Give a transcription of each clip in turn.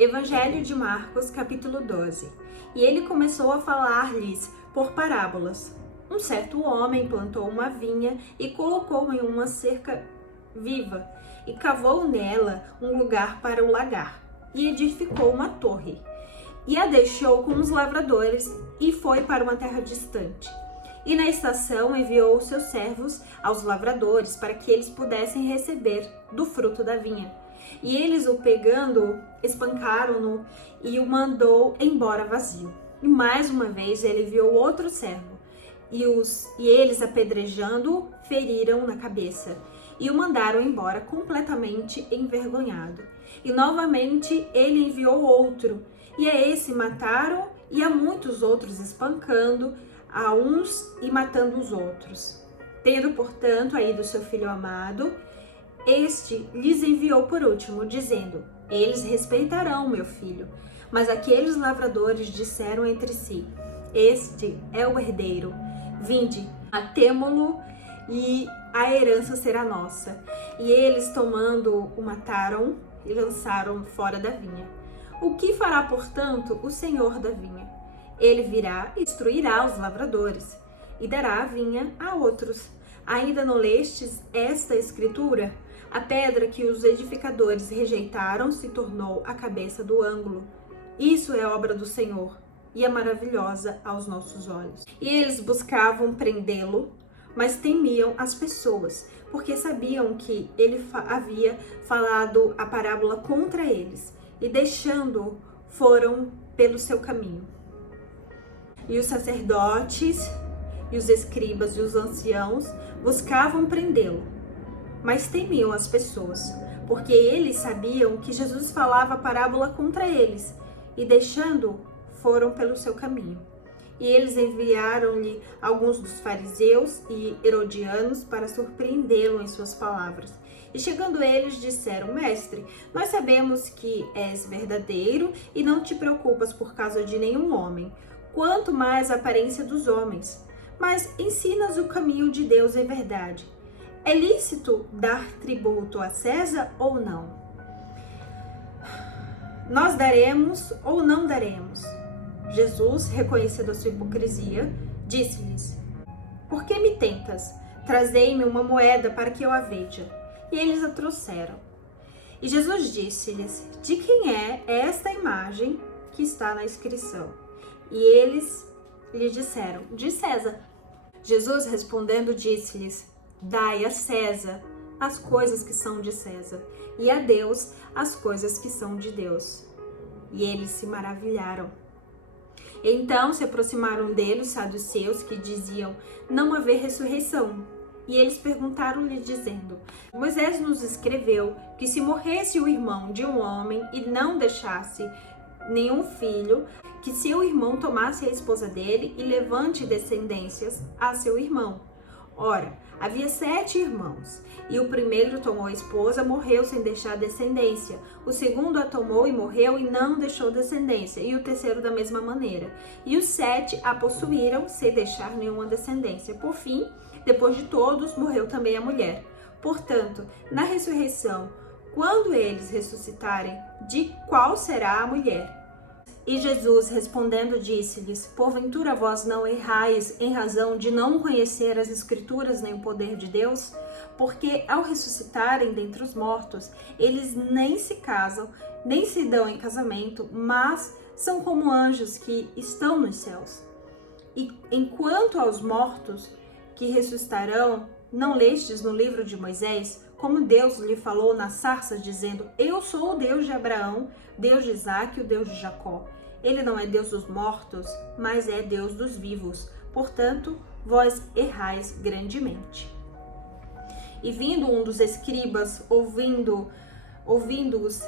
Evangelho de Marcos, capítulo 12. E ele começou a falar-lhes por parábolas. Um certo homem plantou uma vinha e colocou em uma cerca viva, e cavou nela um lugar para o lagar, e edificou uma torre, e a deixou com os lavradores, e foi para uma terra distante. E na estação enviou os seus servos aos lavradores para que eles pudessem receber do fruto da vinha. E eles o pegando, espancaram-no e o mandou embora vazio. E mais uma vez ele enviou outro servo, e eles apedrejando-o, feriram na cabeça, e o mandaram embora completamente envergonhado. E novamente ele enviou outro, e a esse mataram, e a muitos outros espancando, a uns e matando os outros. Tendo, portanto, aí seu filho amado, este lhes enviou por último, dizendo: eles respeitarão meu filho. Mas aqueles lavradores disseram entre si: este é o herdeiro, vinde, matemo-lo e a herança será nossa. E eles, tomando, o mataram e lançaram fora da vinha. O que fará, portanto, o senhor da vinha? Ele virá e destruirá os lavradores e dará a vinha a outros. Ainda não lestes esta escritura? A pedra que os edificadores rejeitaram se tornou a cabeça do ângulo. Isso é obra do Senhor e é maravilhosa aos nossos olhos. E eles buscavam prendê-lo, mas temiam as pessoas, porque sabiam que ele havia falado a parábola contra eles, e deixando-o, foram pelo seu caminho. E os sacerdotes, e os escribas e os anciãos buscavam prendê-lo, mas temiam as pessoas, porque eles sabiam que Jesus falava a parábola contra eles, e deixando-o, foram pelo seu caminho. E eles enviaram-lhe alguns dos fariseus e herodianos para surpreendê-lo em suas palavras. E chegando eles, disseram: Mestre, nós sabemos que és verdadeiro e não te preocupas por causa de nenhum homem, quanto mais a aparência dos homens, mas ensinas o caminho de Deus em verdade. É lícito dar tributo a César ou não? Nós daremos ou não daremos? Jesus, reconhecendo a sua hipocrisia, disse-lhes: Por que me tentas? Trazei-me uma moeda para que eu a veja. E eles a trouxeram. E Jesus disse-lhes: De quem é esta imagem que está na inscrição? E eles lhe disseram: De César. Jesus respondendo disse-lhes: Dai a César as coisas que são de César, e a Deus as coisas que são de Deus. E eles se maravilharam. Então se aproximaram dele os saduceus, que diziam não haver ressurreição. E eles perguntaram-lhe, dizendo: Moisés nos escreveu que se morresse o irmão de um homem e não deixasse nenhum filho, que seu irmão tomasse a esposa dele e levante descendências a seu irmão. Ora, havia 7 irmãos, e o primeiro tomou a esposa, morreu sem deixar descendência. O segundo a tomou e morreu e não deixou descendência, e o terceiro da mesma maneira. E os 7 a possuíram sem deixar nenhuma descendência. Por fim, depois de todos, morreu também a mulher. Portanto, na ressurreição, quando eles ressuscitarem, de qual será a mulher? E Jesus, respondendo, disse-lhes: Porventura vós não errais em razão de não conhecer as Escrituras nem o poder de Deus? Porque ao ressuscitarem dentre os mortos, eles nem se casam, nem se dão em casamento, mas são como anjos que estão nos céus. E enquanto aos mortos que ressuscitarão, não lestes no livro de Moisés, como Deus lhe falou na sarça, dizendo: Eu sou o Deus de Abraão, Deus de Isaque, o Deus de Jacó. Ele não é Deus dos mortos, mas é Deus dos vivos. Portanto, vós errais grandemente. E vindo um dos escribas, ouvindo-os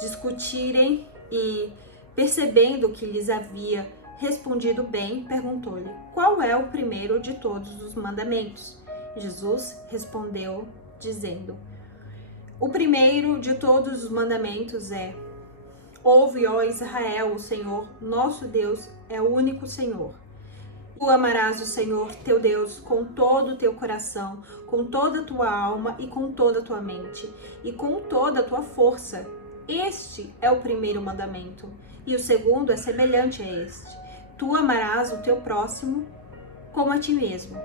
discutirem e percebendo que lhes havia respondido bem, perguntou-lhe: Qual é o primeiro de todos os mandamentos? Jesus respondeu, dizendo: O primeiro de todos os mandamentos é: Ouve, ó Israel, o Senhor, nosso Deus, é o único Senhor. Tu amarás o Senhor, teu Deus, com todo o teu coração, com toda a tua alma e com toda a tua mente, e com toda a tua força. Este é o primeiro mandamento, e o segundo é semelhante a este: tu amarás o teu próximo como a ti mesmo.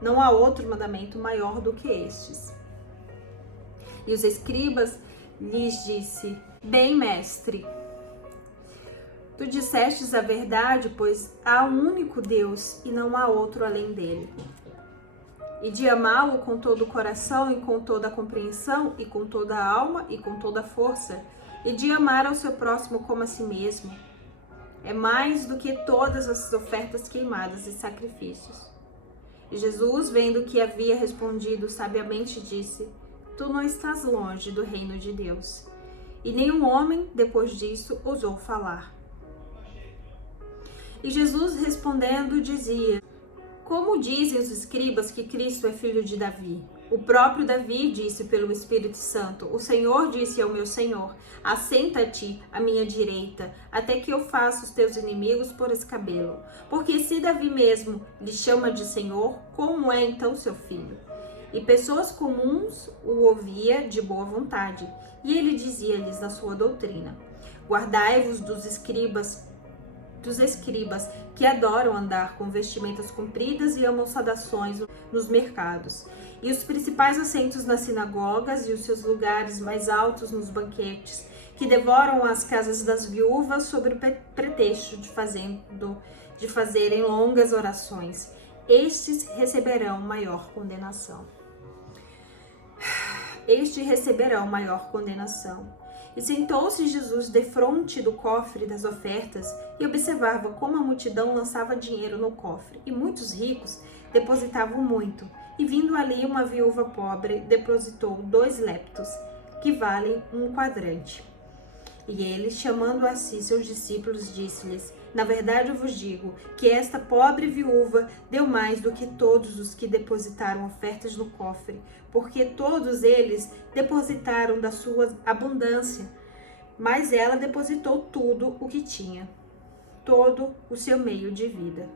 Não há outro mandamento maior do que estes. E os escribas lhes disse: bem, mestre, tu dissestes a verdade, pois há um único Deus e não há outro além dele. E de amá-lo com todo o coração e com toda a compreensão e com toda a alma e com toda a força, e de amar ao seu próximo como a si mesmo, é mais do que todas as ofertas queimadas e sacrifícios. E Jesus, vendo que havia respondido sabiamente, disse: tu não estás longe do reino de Deus. E nenhum homem, depois disso, ousou falar. E Jesus respondendo dizia: como dizem os escribas que Cristo é filho de Davi? O próprio Davi disse pelo Espírito Santo: o Senhor disse ao meu Senhor: assenta-te à minha direita, até que eu faça os teus inimigos por escabelo. Porque se Davi mesmo lhe chama de Senhor, como é então seu filho? E pessoas comuns o ouvia de boa vontade, e ele dizia-lhes na sua doutrina: guardai-vos dos escribas que adoram andar com vestimentas compridas e amam saudações nos mercados, e os principais assentos nas sinagogas e os seus lugares mais altos nos banquetes, que devoram as casas das viúvas sob o pretexto de fazerem longas orações. Estes receberão maior condenação. E sentou-se Jesus defronte do cofre das ofertas e observava como a multidão lançava dinheiro no cofre, e muitos ricos depositavam muito. E vindo ali uma viúva pobre, depositou 2 leptos, que valem 1 quadrante. E ele, chamando a si seus discípulos, disse-lhes: na verdade eu vos digo que esta pobre viúva deu mais do que todos os que depositaram ofertas no cofre, porque todos eles depositaram da sua abundância, mas ela depositou tudo o que tinha, todo o seu meio de vida.